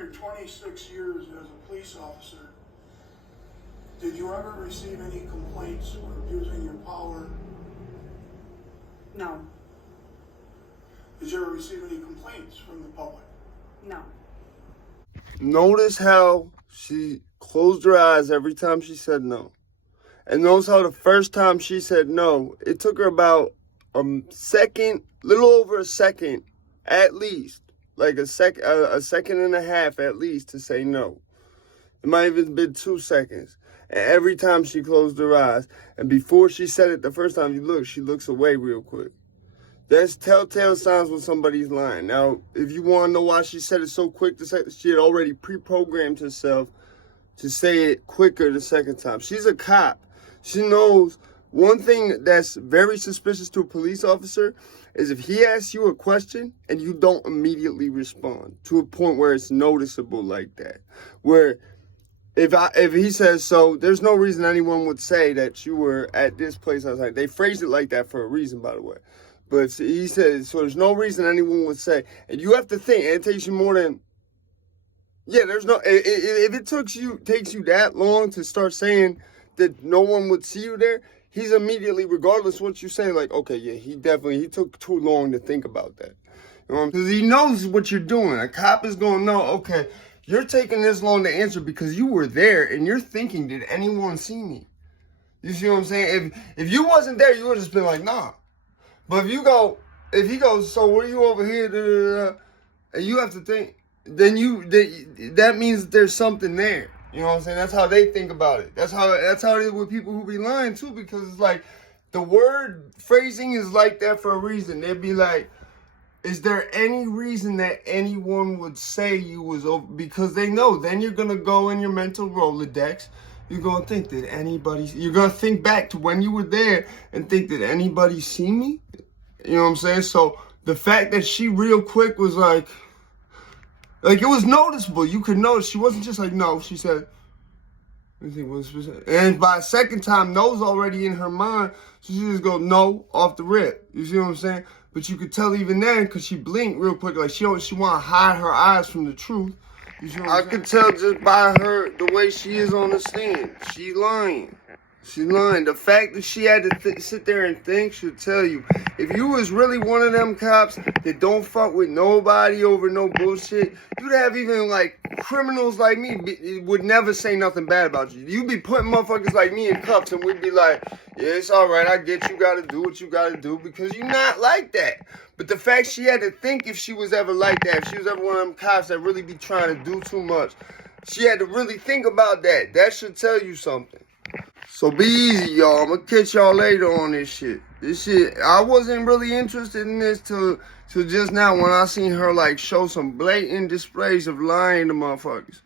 your 26 years as a police officer, did you ever receive any complaints for abusing your power? No. Did you ever receive any complaints from the public? No. Notice how she closed her eyes every time she said no. And notice how the first time she said no, it took her about a second, little over a second, at least. Like a second and a half at least to say no. It might have even been 2 seconds. And every time she closed her eyes, and before she said it the first time you look, she looks away real quick. That's telltale signs when somebody's lying. Now, if you want to know why she said it so quick, she had already pre-programmed herself to say it quicker the second time. She's a cop. She knows one thing that's very suspicious to a police officer is if he asks you a question and you don't immediately respond to a point where it's noticeable like that. Where if he says, so there's no reason anyone would say that you were at this place last night. They phrased it like that for a reason, by the way. But he says, so there's no reason anyone would say, and you have to think, and it takes you more than, yeah, there's no, if it takes you that long to start saying that no one would see you there, he's immediately, regardless of what you say, like, okay, yeah, he took too long to think about that. You know, because he knows what you're doing. A cop is going to know, okay, you're taking this long to answer because you were there and you're thinking, did anyone see me? You see what I'm saying? If you wasn't there, you would have just been like, nah. But if he goes, so what are you over here? Da, da, da, and you have to think, then that means there's something there. You know what I'm saying? That's how they think about it. That's how it is with people who be lying too, because it's like the word phrasing is like that for a reason. They'd be like, is there any reason that anyone would say you was over? Because they know then you're gonna go in your mental Rolodex. You're gonna think, you're gonna think back to when you were there and think, did anybody see me? You know what I'm saying? So the fact that she real quick was like it was noticeable. You could notice she wasn't just like, no, she said, let me think, what's specific? And by a second time, no's already in her mind. So she just go, no, off the rip. You see what I'm saying? But you could tell even then, because she blinked real quick, like she want to hide her eyes from the truth. You see what I'm saying? I could tell just by her, the way she is on the stand. She lying. She lying. The fact that she had to sit there and think should tell you. If you was really one of them cops that don't fuck with nobody over no bullshit, you'd have even like criminals like me would never say nothing bad about you. You'd be putting motherfuckers like me in cuffs and we'd be like, yeah, it's all right. I get you got to do what you got to do because you're not like that. But the fact she had to think if she was ever like that, if she was ever one of them cops that really be trying to do too much, she had to really think about that. That should tell you something. So be easy, y'all. I'm going to catch y'all later on this shit. I wasn't really interested in this till just now when I seen her, like, show some blatant displays of lying to motherfuckers.